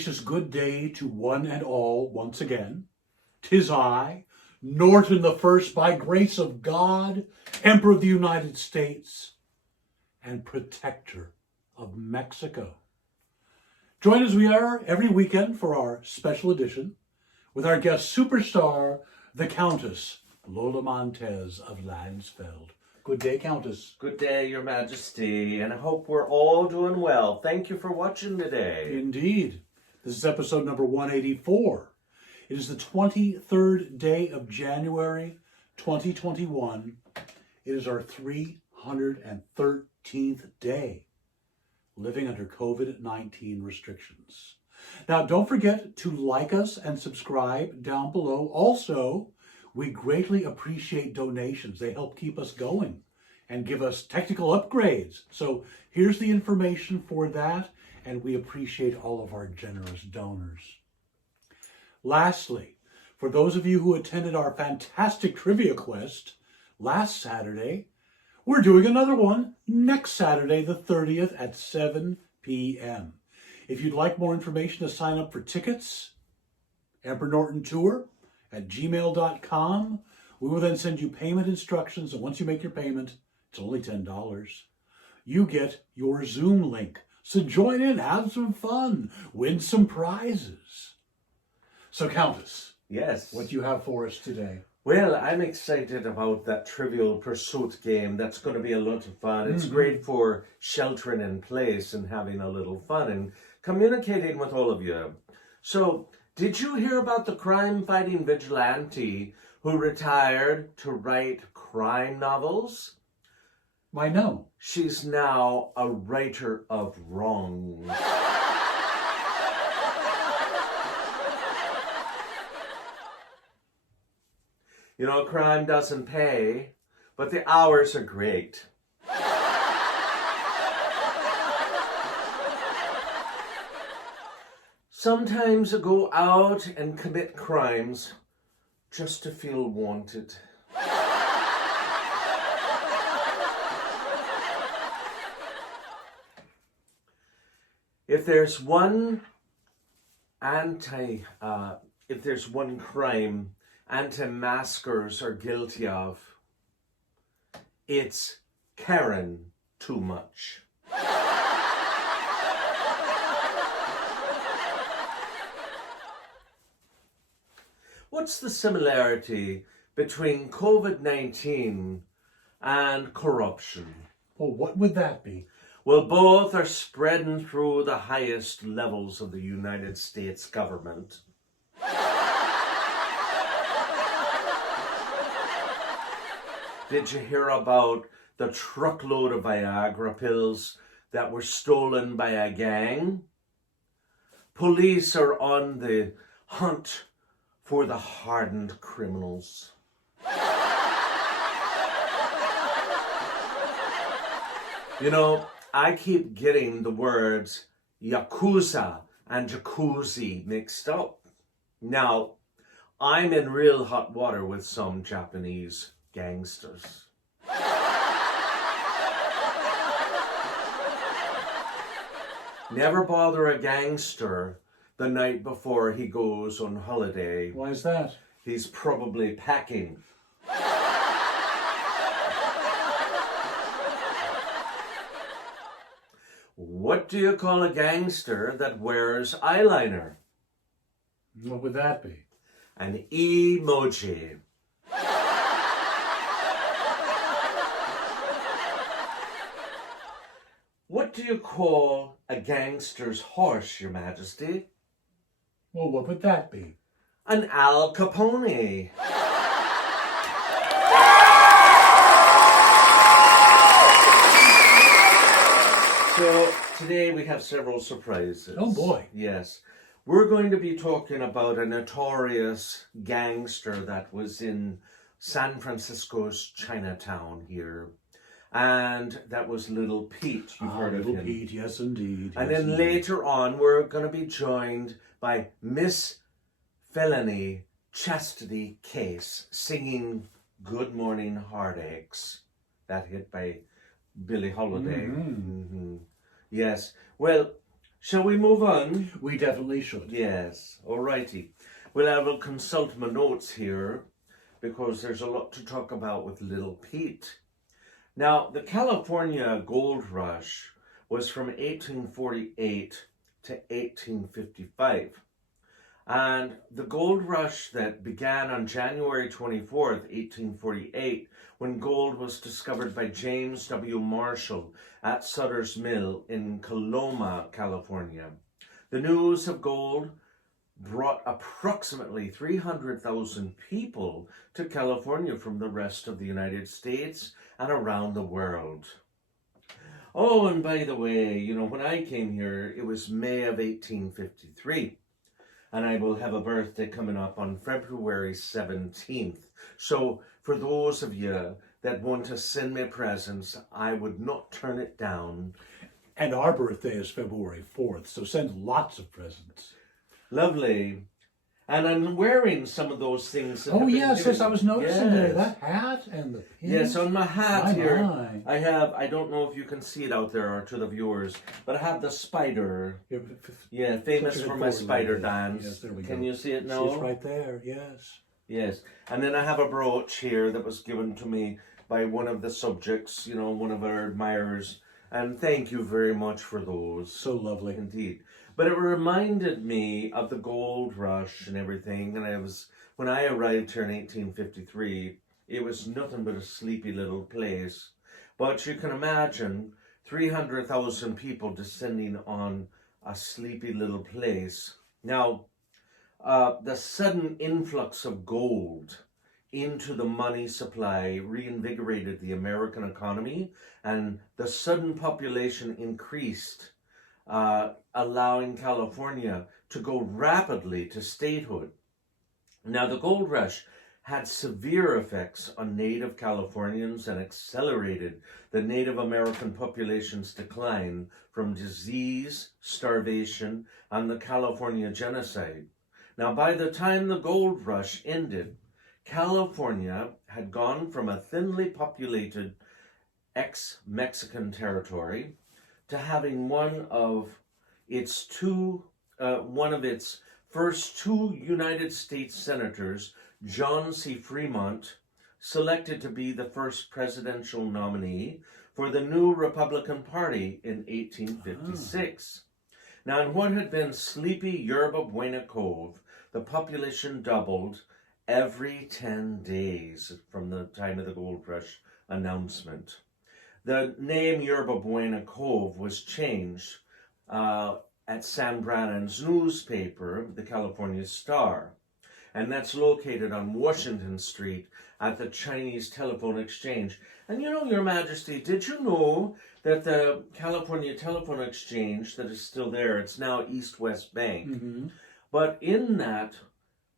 gracious good day to one and all once again. 'Tis I, Norton the First, by grace of God, Emperor of the United States, and Protector of Mexico. Join as we are every weekend for our special edition with our guest superstar, the Countess, Lola Montez of Landsfeld. Good day, Countess. Good day, Your Majesty, and I hope we're all doing well. Thank you for watching today. Indeed. This is episode number 184. It is the 23rd day of January, 2021. It is our 313th day living under COVID-19 restrictions. Now, don't forget to like us and subscribe down below. Also, we greatly appreciate donations. They help keep us going and give us technical upgrades. So here's the information for that, and we appreciate all of our generous donors. Lastly, for those of you who attended our fantastic trivia quest last Saturday, we're doing another one next Saturday, the 30th at 7 p.m. If you'd like more information to sign up for tickets, Emperor Norton Tour at gmail.com. We will then send you payment instructions, and once you make your payment, it's only $10. You get your Zoom link. So join in, have some fun, win some prizes. So, Countess. Yes. What do you have for us today? Well, I'm excited about that Trivial Pursuit game. That's going to be a lot of fun. It's great for sheltering in place and having a little fun and communicating with all of you. So, did you hear about the crime-fighting vigilante who retired to write crime novels? Why, no. She's now a writer of wrongs. You know, crime doesn't pay, but the hours are great. Sometimes I go out and commit crimes just to feel wanted. If there's one crime anti-maskers are guilty of, it's caring too much. What's the similarity between COVID-19 and corruption? Well, what would that be? Well, both are spreading through the highest levels of the United States government. Did you hear about the truckload of Viagra pills that were stolen by a gang? Police are on the hunt for the hardened criminals. You know, I keep getting the words Yakuza and Jacuzzi mixed up. Now, I'm in real hot water with some Japanese gangsters. Never bother a gangster the night before he goes on holiday. Why is that? He's probably packing. What do you call a gangster that wears eyeliner? What would that be? An emoji. What do you call a gangster's horse, Your Majesty? Well, what would that be? An Al Capone. So today we have several surprises. Oh boy. Yes. We're going to be talking about a notorious gangster that was in San Francisco's Chinatown here. And that was Little Pete. You've heard of him. Little Pete, yes indeed. And yes, then indeed. later on, we're going to be joined by Miss Felony Chastity Case singing Good Morning Heartaches. That hit by Billie Holiday. Mm-hmm. Yes. Well, Shall we move on? We definitely should. Yes, alrighty. Well, I will consult my notes here because there's a lot to talk about with Little Pete. Now, the California Gold Rush was from 1848 to 1855. And the gold rush that began on January 24th, 1848, when gold was discovered by James W. Marshall at Sutter's Mill in Coloma, California. The news of gold brought approximately 300,000 people to California from the rest of the United States and around the world. Oh, and by the way, you know, when I came here, it was May of 1853. And I will have a birthday coming up on February 17th. So for those of you that want to send me presents, I would not turn it down. And our birthday is February 4th, so send lots of presents. Lovely. And I'm wearing some of those things. That Oh, have been yes, given. yes, I was noticing Yes. that hat and the pin. Yes, on my hat here, My. I don't know if you can see it out there or to the viewers, but I have the spider. Yeah, famous Flip it for my forward, spider yes. dance. Yes, there we Can go. you see it See, now? it's right there, yes. Yes, and then I have a brooch here that was given to me by one of the subjects, you know, one of our admirers, and thank you very much for those. So lovely. Indeed. But it reminded me of the gold rush and everything, and when I arrived here in 1853, it was nothing but a sleepy little place. But you can imagine 300,000 people descending on a sleepy little place. Now, the sudden influx of gold into the money supply reinvigorated the American economy, and the sudden population increased, allowing California to go rapidly to statehood. Now, the gold rush had severe effects on Native Californians and accelerated the Native American population's decline from disease, starvation, and the California genocide. Now, by the time the gold rush ended, California had gone from a thinly populated ex-Mexican territory to having one of its first two United States senators, John C. Fremont, selected to be the first presidential nominee for the new Republican Party in 1856. Now, in what had been sleepy Yerba Buena Cove, the population doubled every 10 days from the time of the gold rush announcement. The name Yerba Buena Cove was changed at San Brannan's newspaper, the California Star, and that's located on Washington Street at the Chinese Telephone Exchange. And you know, Your Majesty, did you know that the California Telephone Exchange that is still there, it's now East-West Bank, but in that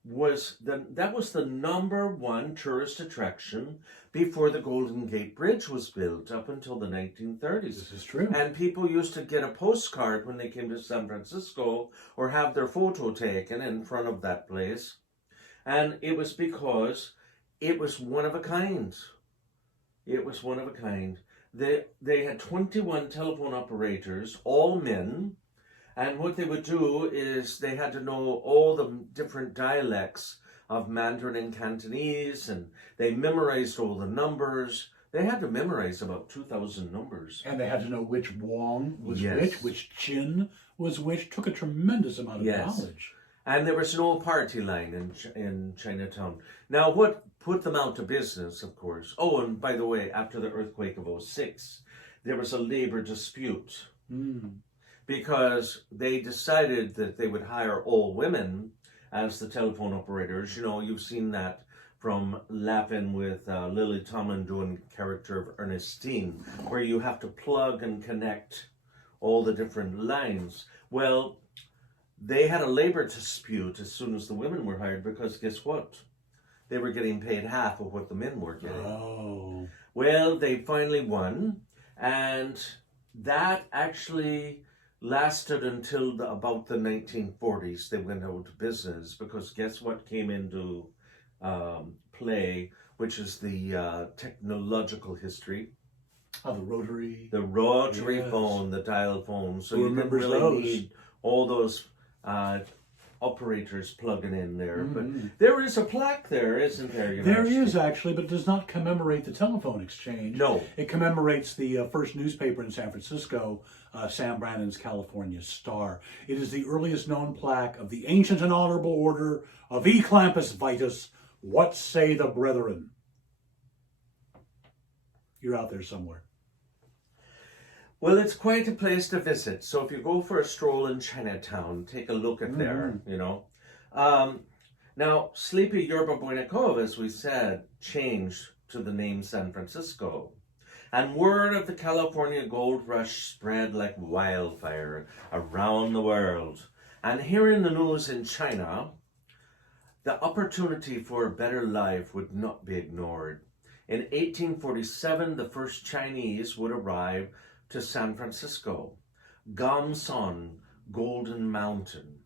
was the number one tourist attraction before the Golden Gate Bridge was built up until the 1930s. This is true. And people used to get a postcard when they came to San Francisco or have their photo taken in front of that place. And it was because it was one of a kind. It was one of a kind. They had 21 telephone operators, all men. And what they would do is they had to know all the different dialects of Mandarin and Cantonese, and they memorized all the numbers. They had to memorize about 2,000 numbers. And they had to know which Wong was Yes. which Chin was which. Took a tremendous amount of Yes. knowledge. And there was no party line in Chinatown. Now, what put them out of business, of course. Oh, and by the way, after the earthquake of 2006, there was a labor dispute. Because they decided that they would hire all women as the telephone operators. You know, you've seen that from Laughing with Lily Tomlin doing the character of Ernestine, where you have to plug and connect all the different lines. Well, they had a labor dispute as soon as the women were hired, because guess what? They were getting paid half of what the men were getting. Oh. Well, they finally won, and that actually lasted until about the 1940s. They went out of business because guess what came into play, which is the technological history. Oh, the rotary. The rotary Yes. phone, the dial phone. So Who you didn't remembers really those? need all those operators plugging in there. Mhm. But there is a plaque there, isn't there? Your There Majesty? is actually, but does not commemorate the telephone exchange. No. It commemorates the first newspaper in San Francisco, Sam Brannan's California Star. It is the earliest known plaque of the ancient and honorable order of E Clampus Vitus. What say the brethren? You're out there somewhere. Well, it's quite a place to visit. So if you go for a stroll in Chinatown, take a look at there, you know. Now, Sleepy Yerba Buena Cove, as we said, changed to the name San Francisco. And word of the California gold rush spread like wildfire around the world. And hearing the news in China, the opportunity for a better life would not be ignored. In 1847, the first Chinese would arrive to San Francisco, Gamson, Golden Mountain.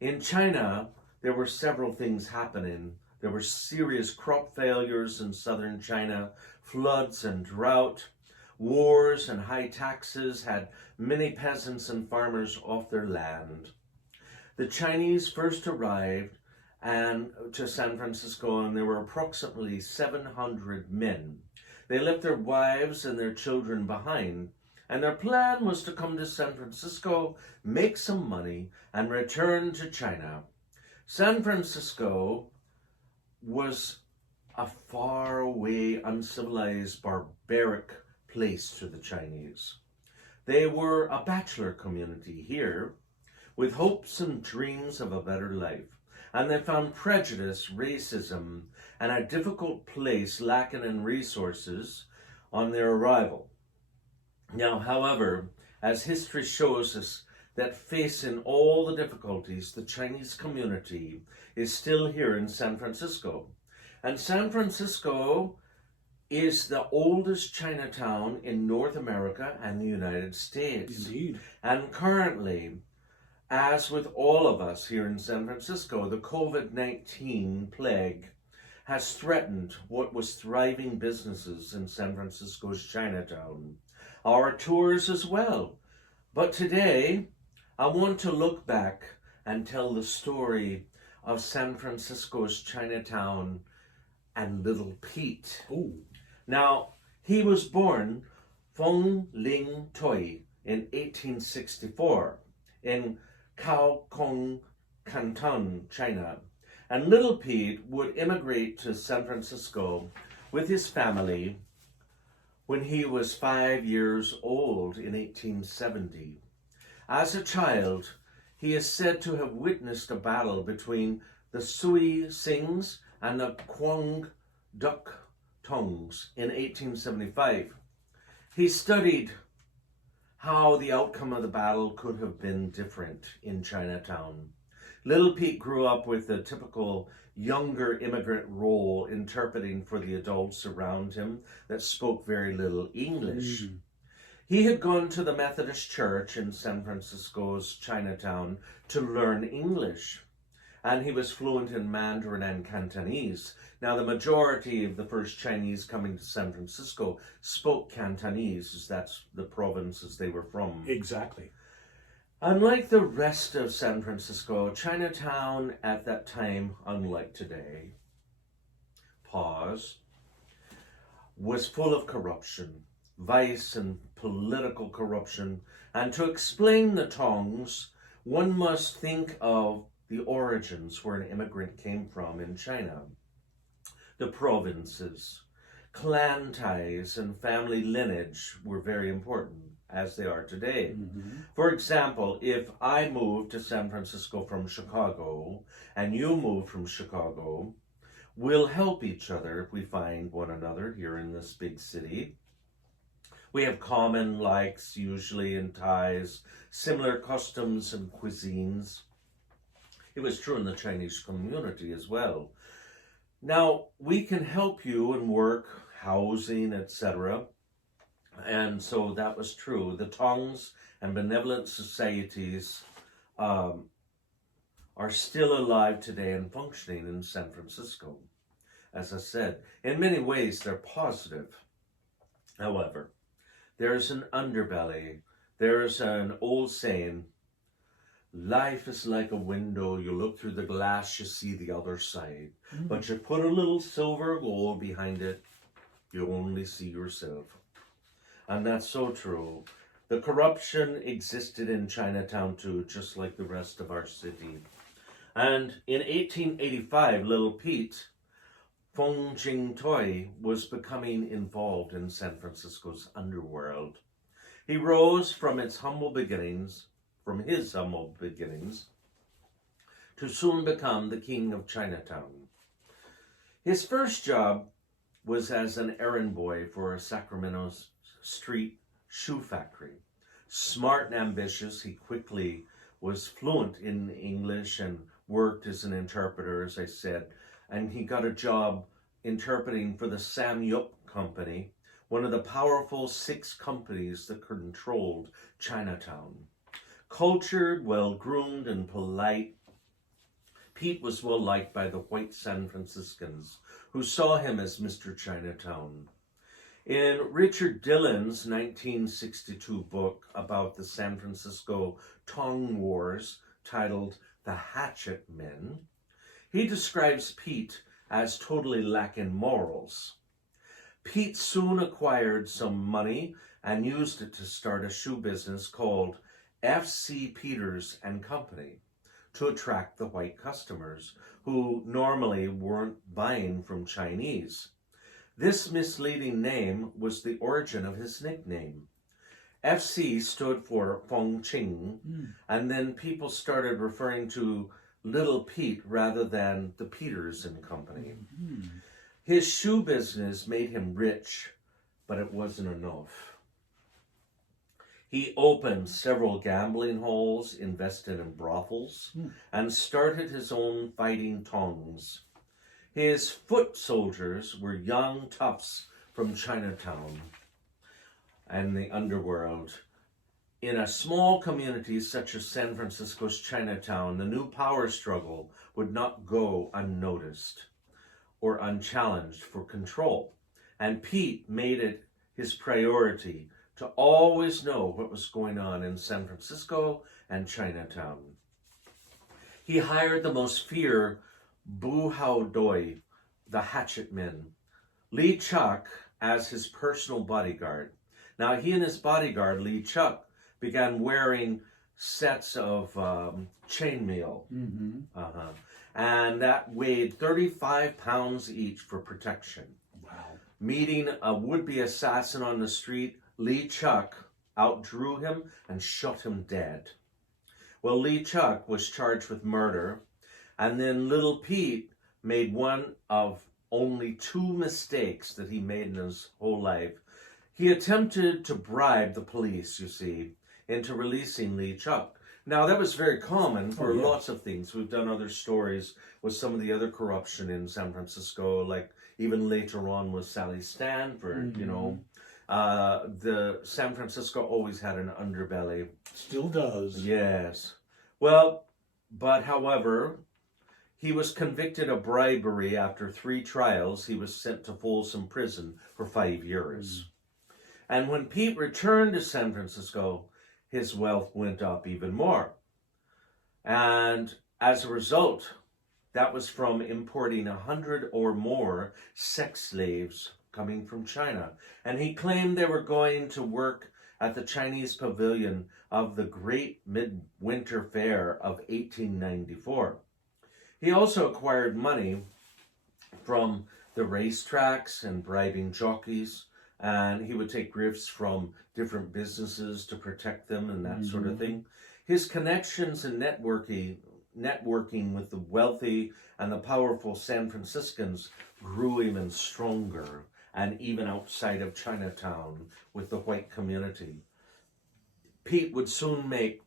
In China, there were several things happening. There were serious crop failures in southern China, floods and drought, wars and high taxes had many peasants and farmers off their land. The Chinese first arrived to San Francisco, and there were approximately 700 men. They left their wives and their children behind, and their plan was to come to San Francisco, make some money, and return to China. San Francisco was a faraway, uncivilized, barbaric place to the Chinese. They were a bachelor community here, with hopes and dreams of a better life. And they found prejudice, racism, and a difficult place lacking in resources on their arrival. Now, however, as history shows us that facing all the difficulties, the Chinese community is still here in San Francisco. And San Francisco is the oldest Chinatown in North America and the United States. Indeed. And currently, as with all of us here in San Francisco, the COVID-19 plague has threatened what was thriving businesses in San Francisco's Chinatown. Our tours as well. But today, I want to look back and tell the story of San Francisco's Chinatown and Little Pete. Oh. Now, he was born Feng Ling Toi in 1864 in Cao Kong Canton, China. And Little Pete would immigrate to San Francisco with his family when he was 5 years old in 1870. As a child, he is said to have witnessed a battle between the Sui Sings and the Quang Duc Tongs in 1875. He studied how the outcome of the battle could have been different in Chinatown. Little Pete grew up with the typical younger immigrant role, interpreting for the adults around him that spoke very little English. He had gone to the Methodist Church in San Francisco's Chinatown to learn English, and he was fluent in Mandarin and Cantonese. Now, the majority of the first Chinese coming to San Francisco spoke Cantonese, as that's the provinces they were from. Exactly. Unlike the rest of San Francisco, Chinatown at that time, unlike today, was full of corruption, vice and political corruption. And to explain the tongs, one must think of the origins where an immigrant came from in China. The provinces, clan ties, and family lineage were very important, as they are today. For example, if I moved to San Francisco from Chicago and you moved from Chicago, we'll help each other if we find one another here in this big city. We have common likes usually and ties, similar customs and cuisines. It was true in the Chinese community as well. Now, we can help you in work, housing, etc. And so that was true. The tongs and benevolent societies are still alive today and functioning in San Francisco. As I said, in many ways they're positive. However, there's an underbelly. There's an old saying, life is like a window. You look through the glass, you see the other side. But you put a little silver or gold behind it, you only see yourself. And that's so true. The corruption existed in Chinatown too, just like the rest of our city. And in 1885, little Pete, Feng Jing Toi, was becoming involved in San Francisco's underworld. He rose from his humble beginnings, to soon become the king of Chinatown. His first job was as an errand boy for a Sacramento street shoe factory. Smart and ambitious, he quickly was fluent in English and worked as an interpreter, as I said, and he got a job interpreting for the Sam Yup Company, one of the powerful 6 companies that controlled Chinatown. Cultured, well-groomed, and polite, Pete was well liked by the white San Franciscans, who saw him as Mr. Chinatown. In Richard Dillon's 1962 book about the San Francisco Tong Wars, titled The Hatchet Men, he describes Pete as totally lacking morals. Pete soon acquired some money and used it to start a shoe business called F.C. Peters and Company to attract the white customers who normally weren't buying from Chinese. This misleading name was the origin of his nickname. FC stood for Feng Qing, and then people started referring to Little Pete rather than the Peters and Company. His shoe business made him rich, but it wasn't enough. He opened several gambling halls, invested in brothels, and started his own fighting tongs. His foot soldiers were young toughs from Chinatown and the underworld. In a small community such as San Francisco's Chinatown, the new power struggle would not go unnoticed or unchallenged for control. And Pete made it his priority to always know what was going on in San Francisco and Chinatown. He hired the most fierce Bu Hao Doi, the hatchet men, Lee Chuck, as his personal bodyguard. Now, he and his bodyguard, Lee Chuck, began wearing sets of chainmail. And that weighed 35 pounds each for protection. Wow. Meeting a would-be assassin on the street, Lee Chuck outdrew him and shot him dead. Well, Lee Chuck was charged with murder, and then Little Pete made one of only 2 mistakes that he made in his whole life. He attempted to bribe the police, you see, into releasing Lee Chuck. Now, that was very common for lots of things. We've done other stories with some of the other corruption in San Francisco, like even later on with Sally Stanford, you know. The San Francisco always had an underbelly. Still does. Yes. Well, but however, he was convicted of bribery after 3 trials. He was sent to Folsom Prison for 5 years. And when Pete returned to San Francisco, his wealth went up even more. And as a result, that was from importing 100 or more sex slaves coming from China. And he claimed they were going to work at the Chinese pavilion of the Great Midwinter Fair of 1894. He also acquired money from the racetracks and bribing jockeys, and he would take grifts from different businesses to protect them and that sort of thing. His connections and networking with the wealthy and the powerful San Franciscans grew even stronger, and even outside of Chinatown with the white community. Pete would soon make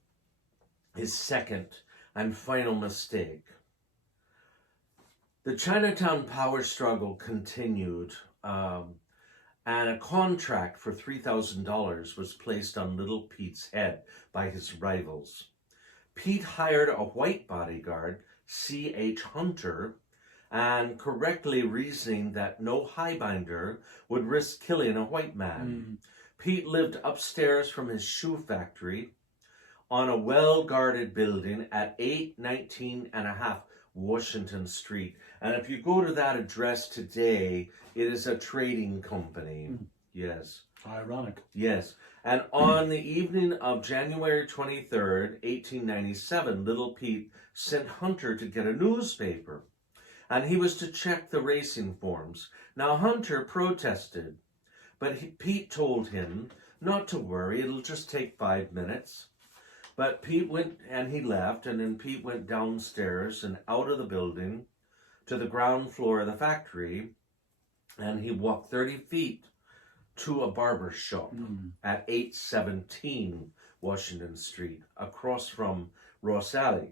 his second and final mistake. The Chinatown power struggle continued, and a contract for $3,000 was placed on Little Pete's head by his rivals. Pete hired a white bodyguard, C.H. Hunter, and correctly reasoning that no highbinder would risk killing a white man. Pete lived upstairs from his shoe factory on a well-guarded building at 819 and a half Washington Street. And if you go to that address today, it is a trading company. Yes. Ironic. Yes. And on the evening of January 23rd, 1897, little Pete sent Hunter to get a newspaper. And he was to check the racing forms. Now, Hunter protested, but Pete told him not to worry, it'll just take 5 minutes. But Pete went and he left, and then Pete went downstairs and out of the building to the ground floor of the factory, and he walked 30 feet to a barber shop at 817 Washington Street, across from Ross Alley.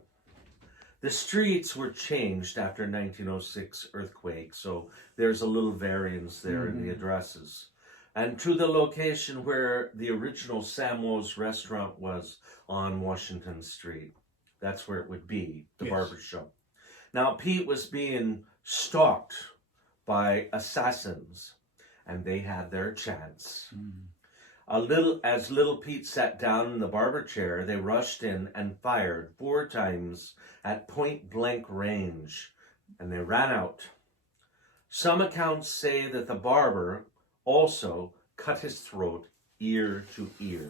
The streets were changed after 1906 earthquake, so there's a little variance there in the addresses. And to the location where the original Samoa's restaurant was on Washington Street. That's where it would be, the barber shop. Now, Pete was being stalked by assassins, and they had their chance. As little Pete sat down in the barber chair, they rushed in and fired 4 times at point-blank range, and they ran out. Some accounts say that the barber also cut his throat ear to ear.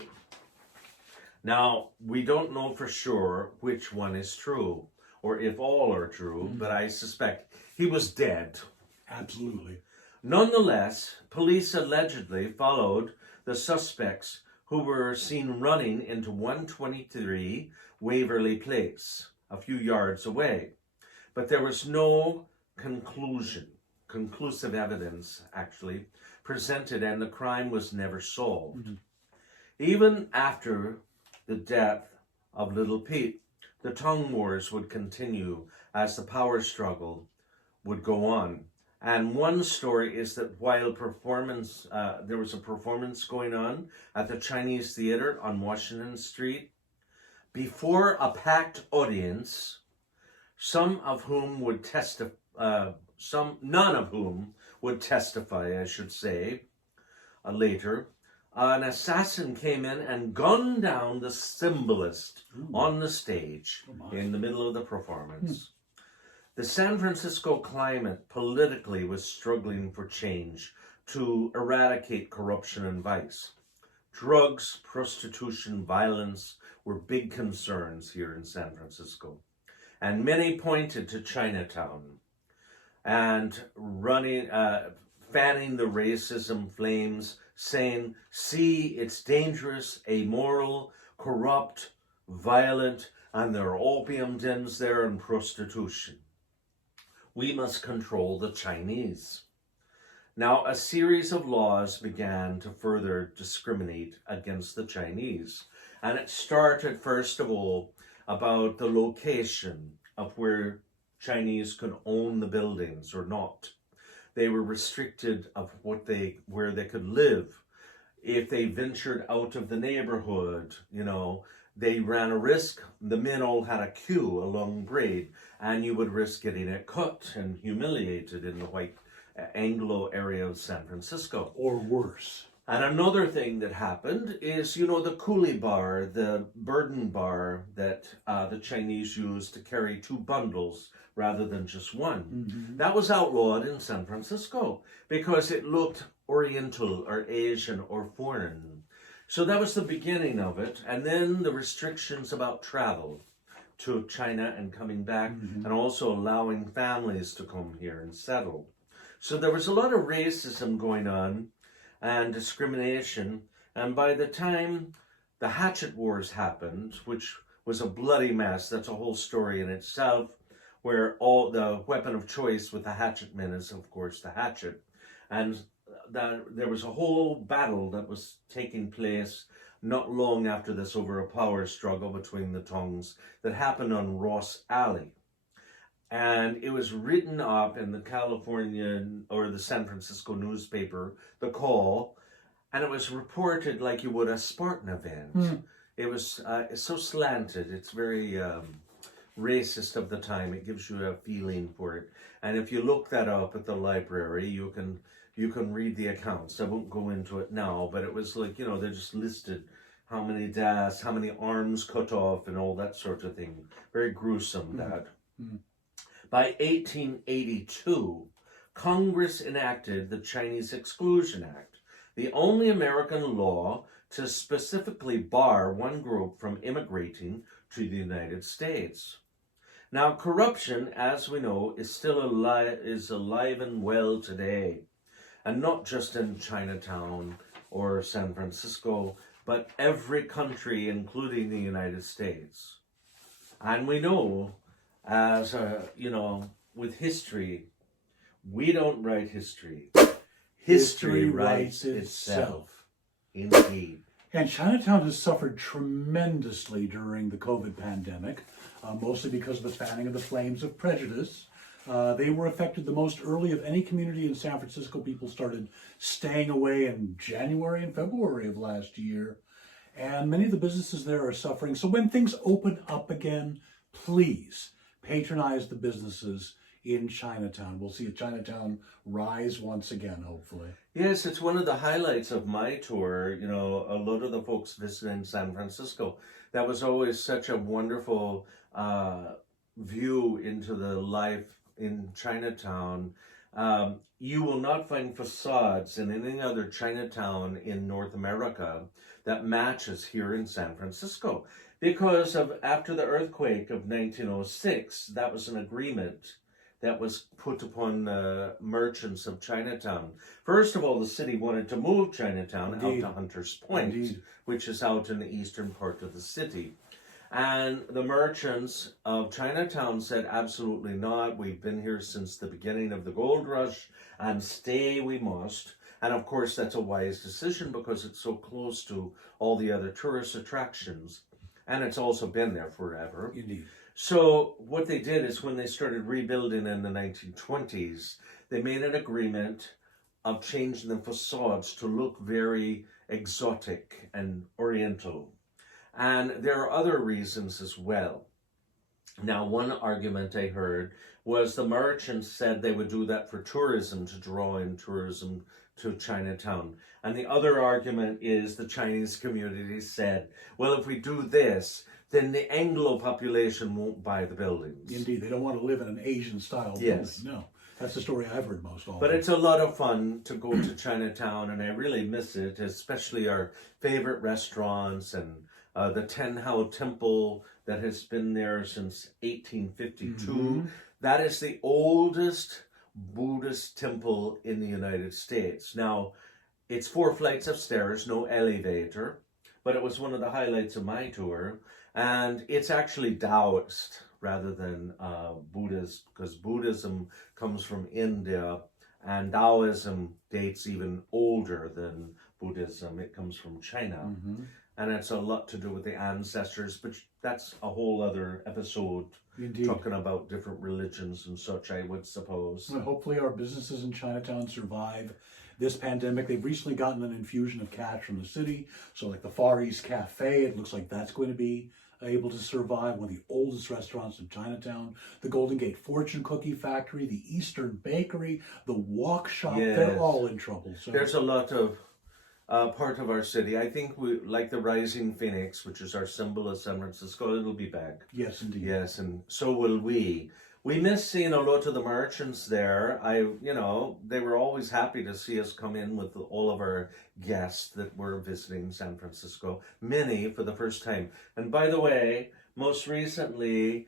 Now, we don't know for sure which one is true, or if all are true, but I suspect he was dead. Absolutely. Nonetheless, police allegedly followed the suspects who were seen running into 123 Waverly Place, a few yards away. But there was no conclusive evidence, actually, presented, and the crime was never solved. Even after the death of little Pete, the tongue wars would continue as the power struggle would go on. And one story is that while there was a performance going on at the Chinese Theater on Washington Street, before a packed audience, none of whom would testify, I should say, later, an assassin came in and gunned down the symbolist on the stage in the middle of the performance. The San Francisco climate politically was struggling for change to eradicate corruption and vice. Drugs, prostitution, violence were big concerns here in San Francisco. And many pointed to Chinatown and fanning the racism flames, saying, "See, it's dangerous, amoral, corrupt, violent, and there are opium dens there and prostitution. We must control the Chinese." Now, a series of laws began to further discriminate against the Chinese. And it started, first of all, about the location of where Chinese could own the buildings or not. They were restricted of where they could live. If they ventured out of the neighborhood, they ran a risk. The men all had a queue, a long braid, and you would risk getting it cut and humiliated in the white Anglo area of San Francisco. Or worse. And another thing that happened is, the coolie bar, the burden bar that the Chinese used to carry 2 bundles rather than just one. That was outlawed in San Francisco because it looked Oriental or Asian or foreign. So that was the beginning of it. And then the restrictions about travel to China and coming back, and also allowing families to come here and settle. So there was a lot of racism going on and discrimination. And by the time the hatchet wars happened, which was a bloody mess, that's a whole story in itself, where all the weapon of choice with the hatchet men is, of course, the hatchet. And there was a whole battle that was taking place not long after this over a power struggle between the tongues that happened on Ross Alley. And it was written up in the California or the San Francisco newspaper, The Call, and it was reported like you would a sporting event. It was so slanted. It's very racist of the time. It gives you a feeling for it. And if you look that up at the library, you can read the accounts. I won't go into it now, but it was like, they just listed how many deaths, how many arms cut off, and all that sort of thing. Very gruesome, that. Mm-hmm. By 1882, Congress enacted the Chinese Exclusion Act, the only American law to specifically bar one group from immigrating to the United States. Now, corruption, as we know, is still alive and well today, and not just in Chinatown or San Francisco, but every country, including the United States. And we know, as with history, we don't write history. History writes itself. Indeed. And Chinatown has suffered tremendously during the COVID pandemic, mostly because of the fanning of the flames of prejudice. They were affected the most early of any community in San Francisco. People started staying away in January and February of last year, and many of the businesses there are suffering. So when things open up again, please patronize the businesses in Chinatown. We'll see a Chinatown rise once again, hopefully. Yes, it's one of the highlights of my tour. A lot of the folks visiting San Francisco, that was always such a wonderful view into the life in Chinatown. You will not find facades in any other Chinatown in North America that matches here in San Francisco. Because after the earthquake of 1906, that was an agreement that was put upon the merchants of Chinatown. First of all, the city wanted to move Chinatown out to Hunters Point, which is out in the eastern part of the city. And the merchants of Chinatown said, absolutely not. We've been here since the beginning of the gold rush, and stay we must. And of course, that's a wise decision because it's so close to all the other tourist attractions. And it's also been there forever. Indeed. So what they did is when they started rebuilding in the 1920s, they made an agreement of changing the facades to look very exotic and oriental. And there are other reasons as well. Now, one argument I heard was the merchants said they would do that for tourism, to draw in tourism to Chinatown. And the other argument is the Chinese community said, well, if we do this, then the Anglo population won't buy the buildings. Indeed, they don't want to live in an Asian-style building. No, that's the story I've heard most often. But it's a lot of fun to go to Chinatown, and I really miss it, especially our favorite restaurants and the Ten Hao Temple that has been there since 1852. Mm-hmm. That is the oldest Buddhist temple in the United States. Now, it's 4 flights of stairs, no elevator, but it was one of the highlights of my tour. And it's actually Taoist rather than Buddhist, because Buddhism comes from India and Taoism dates even older than Buddhism. It comes from China. Mm-hmm. And it's a lot to do with the ancestors, but that's a whole other episode. Indeed. Talking about different religions and such, I would suppose. Well, hopefully our businesses in Chinatown survive this pandemic. They've recently gotten an infusion of cash from the city. So like the Far East Cafe, it looks like that's going to be able to survive, one of the oldest restaurants in Chinatown. The Golden Gate Fortune Cookie Factory, the Eastern Bakery, the Walk Shop, yes. They're all in trouble. So there's a lot of part of our city. I think we like the Rising Phoenix, which is our symbol of San Francisco. It'll be back. Yes, indeed. Yes, and so will we. We miss seeing a lot of the merchants there. They were always happy to see us come in with all of our guests that were visiting San Francisco, many for the first time. And by the way, most recently,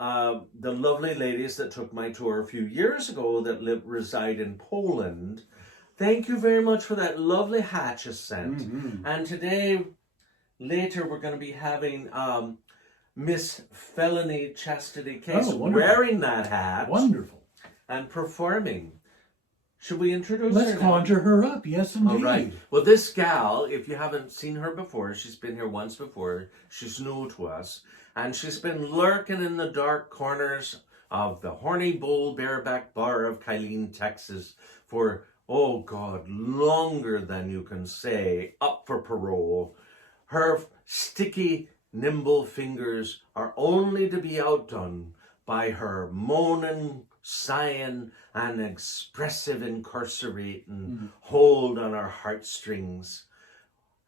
the lovely ladies that took my tour a few years ago that reside in Poland, thank you very much for that lovely hatch scent. Mm-hmm. And today, later, we're going to be having Miss Felony Chastity Case wearing that hat. Wonderful. And performing. Should we introduce her? Let's conjure her up. Yes, indeed. All right. Well, this gal, if you haven't seen her before, she's been here once before. She's new to us. And she's been lurking in the dark corners of the Horny Bull Bareback Bar of Kylene, Texas for, oh God, longer than you can say, up for parole. Her sticky nimble fingers are only to be outdone by her moaning, sighing, and expressive incarcerating hold on our heartstrings.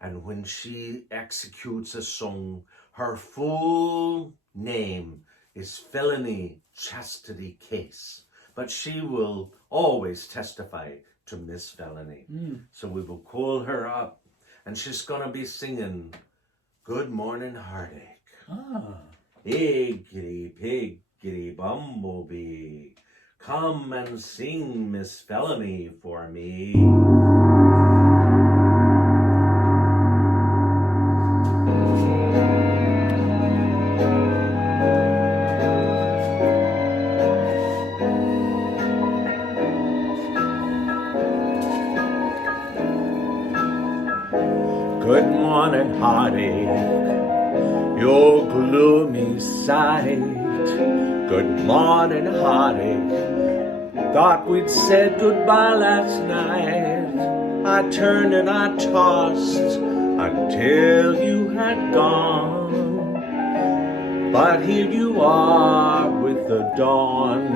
And when she executes a song, her full name is Felony Chastity Case. But she will always testify to Miss Felony. So we will call her up, and she's going to be singing Good Morning Heartache. Higgity piggity bumblebee, come and sing Miss Felony for me. Good morning, heartache, your gloomy sight. Good morning, heartache, thought we'd said goodbye last night. I turned and I tossed until you had gone. But here you are with the dawn.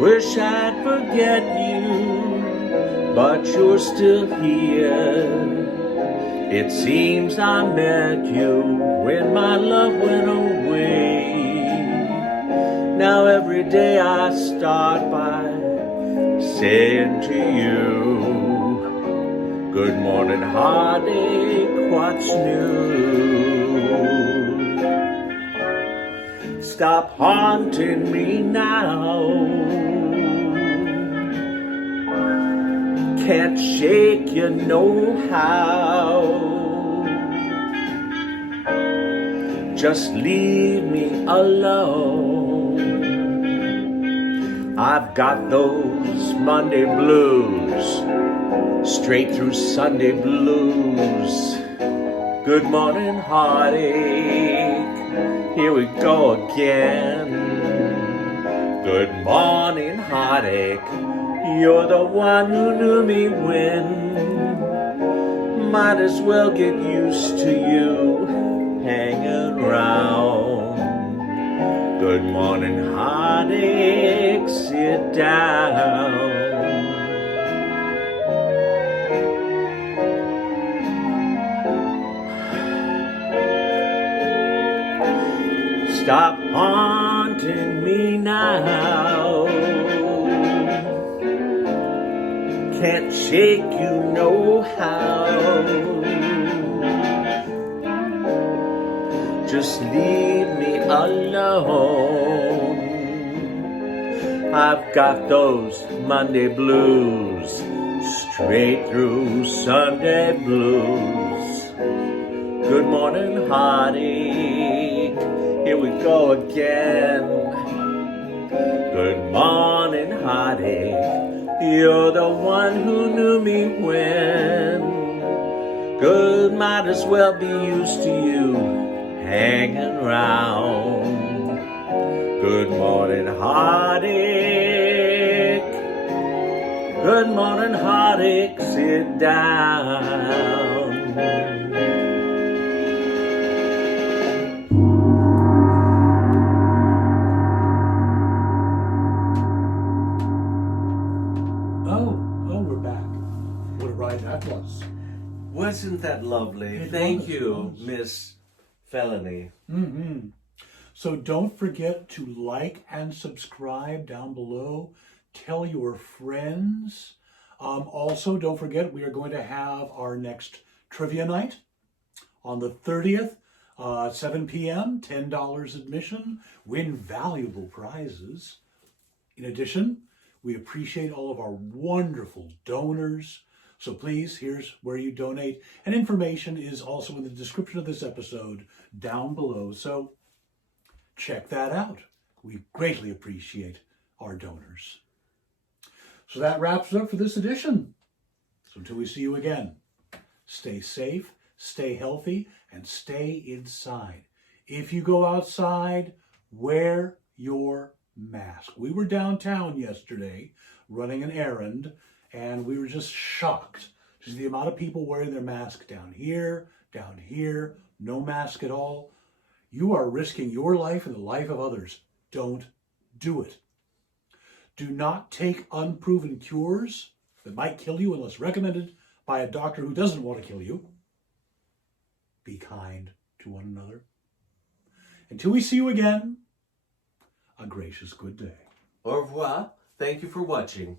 Wish I'd forget you, but you're still here. It seems I met you when my love went away. Now every day I start by saying to you, good morning, heartache, what's new? Stop haunting me now. Can't shake you no how. Just leave me alone. I've got those Monday blues, straight through Sunday blues. Good morning, heartache, here we go again. Good morning, heartache, you're the one who knew me when. Might as well get used to you hanging around. Good morning, heartache, sit down. Stop haunting me now. Can't shake you no how. Just leave me alone. I've got those Monday blues, straight through Sunday blues. Good morning, heartache, here we go again. Good morning, heartache, you're the one who knew me when. Good, might as well be used to you hanging around. Good morning, heartache. Good morning, heartache, sit down. Wasn't that lovely? Thank you, Miss Felony. So don't forget to like and subscribe down below. Tell your friends. Also, don't forget we are going to have our next trivia night on the 30th, 7 p.m., $10 admission. Win valuable prizes. In addition, we appreciate all of our wonderful donors. So please, here's where you donate. And information is also in the description of this episode down below. So check that out. We greatly appreciate our donors. So that wraps it up for this edition. So until we see you again, stay safe, stay healthy, and stay inside. If you go outside, wear your mask. We were downtown yesterday running an errand, and we were just shocked to see the amount of people wearing their mask down here, down here, no mask at all. You are risking your life and the life of others. Don't do it. Do not take unproven cures that might kill you unless recommended by a doctor who doesn't want to kill you. Be kind to one another. Until we see you again, a gracious good day. Au revoir. Thank you for watching.